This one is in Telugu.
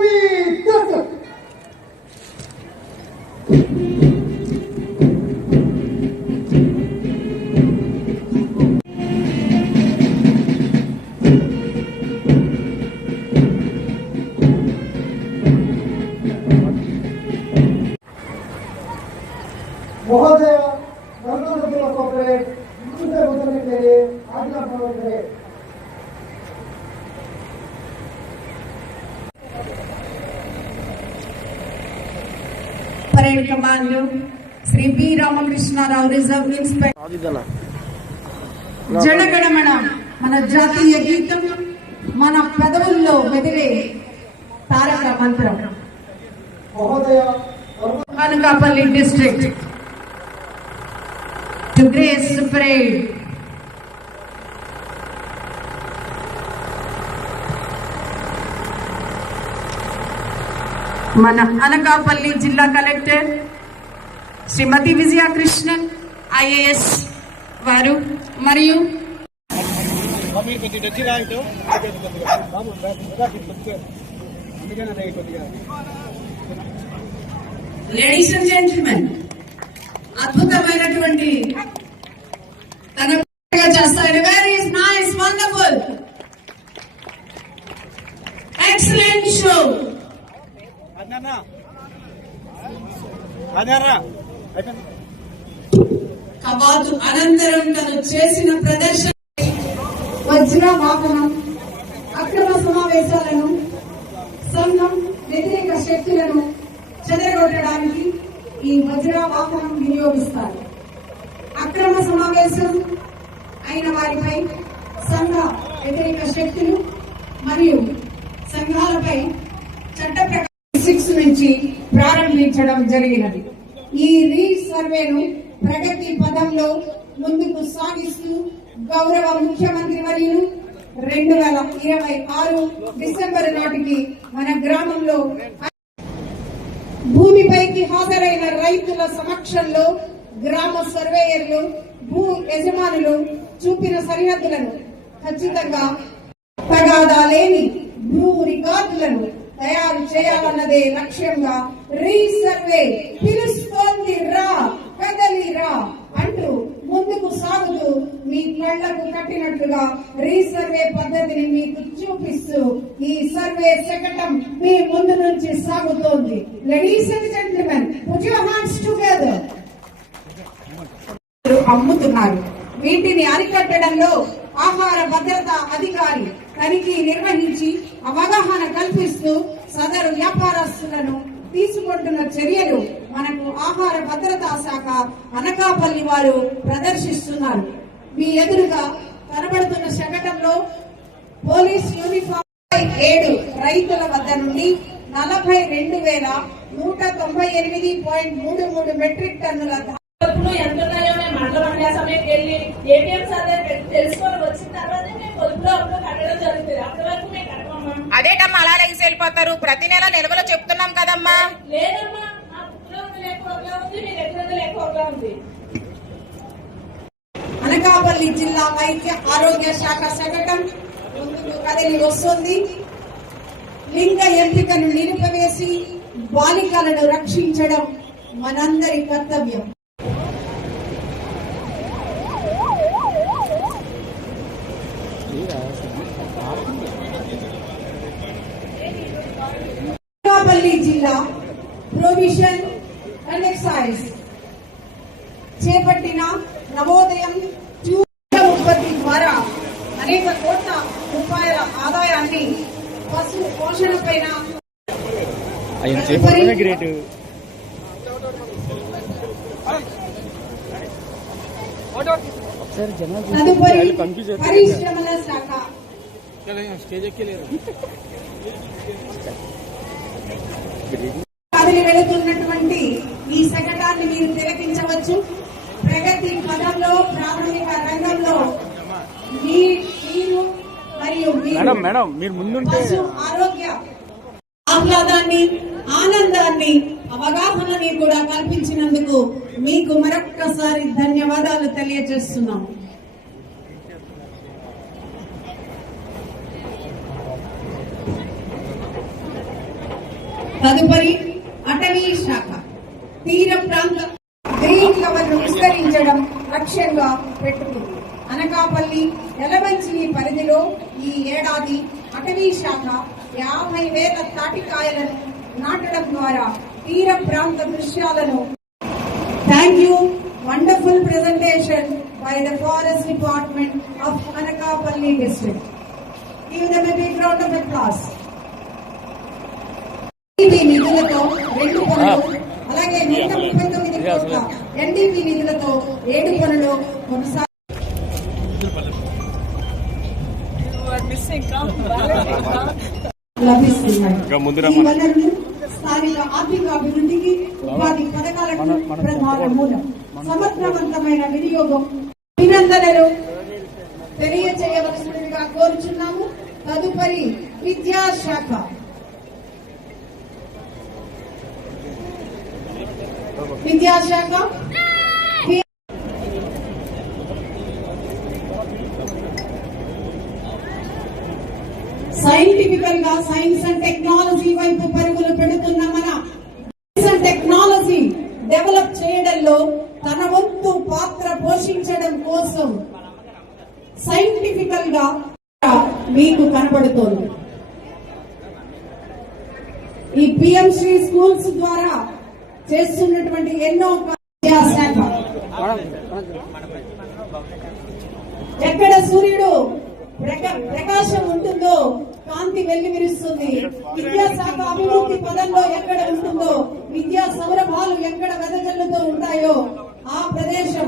movie! Retired command Shri P Ramakrishna Rao reserve inspector. Janaganamana మన జాతీయ గీతం మన పెదవుల్లో మెదిలే తారక మంత్రం. అనకాపల్లి డిస్ట్రిక్ట్. టు గ్రేస్ మన అనకాపల్లి జిల్లా కలెక్టర్ శ్రీమతి విజయ కృష్ణన్ ఐఏఎస్ వారు మరియు లేడీస్ అండ్ జెంటిల్మెన్ అద్భుతమైనటువంటి తన చేస్తారు very nice wonderful excellent show కవాతు అనంతరం తను చేసిన ప్రదర్శన వజ్ర వాహనం అక్రమ సమావేశాలను సంఘం వ్యతిరేక శక్తులను చెదరగొట్టడానికి ఈ వజ్ర వాహనం వినియోగిస్తారు. అక్రమ సమావేశం అయిన వారిపై సంఘ వ్యతిరేక శక్తులు మరియు సంఘాలపై చట్ట నుంచి ప్రారంభించడం జరిగినది. ఈ రీ సర్వేను ప్రగతి పదంలో ముందుకు సాగిస్తూ గౌరవ ముఖ్యమంత్రి వర్యులు రెండు వేల ఇరవై ఆరు డిసెంబర్ నాటికి మన గ్రామంలో భూమిపైకి హాజరైన రైతుల సమక్షంలో గ్రామ సర్వేయర్లు భూ యజమానులు చూపిన సరిహద్దులను ఖచ్చితంగా తగాదా లేని భూ రికార్డులను తయారు చేయాలన్నదే లక్ష్యంగా రీసర్వే పిలుస్తోంది రా కదలి రా అంటూ ముందుకు సాగుతూ మీ కళ్ళకు కట్టినట్లుగా రీసర్వే పద్ధతిని మీకు చూపిస్తూ ఈ సర్వే శకటం మీ ముందు నుంచి సాగుతోంది. Ladies and gentlemen put your hands together అమ్ముతున్నారు. వీటిని అరికట్టడంలో ఆహార భద్రత అధికారి తనిఖీ నిర్వహించి అవగాహన కల్పిస్తూ సదరు వ్యాపారస్తులను తీసుకుంటున్న చర్యలు మనకు ఆహార భద్రతా శాఖ అనకాపల్లి వారు ప్రదర్శిస్తున్నారు. మీ ఎదురుగా కనబడుతున్న శకటంలో పోలీస్ యూనిఫామ్ ఏడు రైతుల వద్ద నుండి నలభై రెండు వేల నూట తొంభై ఎనిమిది పాయింట్ మూడు మూడు మెట్రిక్ టన్నుల ఎంత ఉన్నాయో మేము సమయం వెళ్ళి ఏటీఎం సర్వే పెట్టి తెలుసుకొని వచ్చిన తర్వాత మేము పొదుపులో అప్పుడు కట్టడం జరుగుతుంది. అప్పటి వరకు మేము కట్టమమ్మా. అదేటమ్మా అలా లెగిసి వెళ్ళిపోతారు. ప్రతి నెల నిల్వలు చెప్తున్నాం కదమ్మా. లేదమ్మా ఒకలా ఉంది మీ దగ్గర ఒకలా ఉంది. అనకాపల్లి జిల్లా వైద్య ఆరోగ్య శాఖ శకటం ముందుకు కదిలి వస్తుంది. లింగ ఎంపికను నిలిపివేసి బాలికలను రక్షించడం మనందరి కర్తవ్యం అనకాపల్లి జిల్లా ప్రొవిజన్ అండ్ ఎక్సైజ్ చేపట్టిన నవోదయం ఉత్పత్తి ద్వారా అనేక కోట్ల రూపాయల ఆదాయాన్ని పశు పోషణ పైన తదుపరి పరిశ్రమల శాఖ. స్టేజ్ కదిలి వెళుతున్నటువంటి ఈ శకటాన్ని మీరు తిలకించవచ్చు. ప్రగతి పదంలో ప్రాథమిక రంగంలో మీరు మరియు ఆరోగ్య ఆహ్లాదాన్ని ఆనందాన్ని అవగాహనని కూడా కల్పించినందుకు మీకు మరొక్కసారి ధన్యవాదాలు తెలియజేస్తున్నాం. తదుపరి అటవీ శాఖ. తీర ప్రాంత గ్రీన్ కవర్ విస్తరించడం లక్ష్యంగా పెట్టుకుంది. అనకాపల్లి ఎలమంచిలి పరిధిలో ఈ ఏడాది అటవీ శాఖ యాభై వేల తాటికాయలను నాటడం ద్వారా తీర ప్రాంత దృశ్యాలను thank you wonderful presentation by the forest department of Anakapalli district give them a big round of applause నిధులతో రెండు పనులు అలాగే నూట ముప్పై తొమ్మిది కోట్ల ఎన్డీపీ నిధులతో ఏడు పనులు కొనసాగు లభిస్తున్నాయి. ఈ వనరులు స్థానిక ఆర్థిక అభివృద్ధికి ఉపాధి పథకాలకు ప్రధాన మూలం. సమర్థవంతమైన వినియోగం. అభినందనలు. కోరుచున్నాము. తదుపరి విద్యాశాఖ. విద్యాశాఖ సైంటిఫికల్గా సైన్స్ అండ్ టెక్నాలజీ వైపు పరుగులు పెడుతున్న మన సైన్స్ అండ్ టెక్నాలజీ డెవలప్ చేయడంలో తన వంతు పాత్ర పోషించడం కోసం సైంటిఫికల్గా మీకు కనబడుతోంది ఈ పిఎంశ్రీ స్కూల్స్ ద్వారా చేస్తున్నటువంటి ఎన్నో విద్యాశాఖ ఎక్కడ సూర్యుడు ప్రకాశం ఉంటుందో కాంతి వెల్లివిరుస్తుంది. విద్యాశాఖ అభివృద్ధి పదంలో ఎక్కడ ఉంటుందో విద్యా సౌరభాలు ఎక్కడ వెదజల్లుతూ ఉంటాయో ఆ ప్రదేశం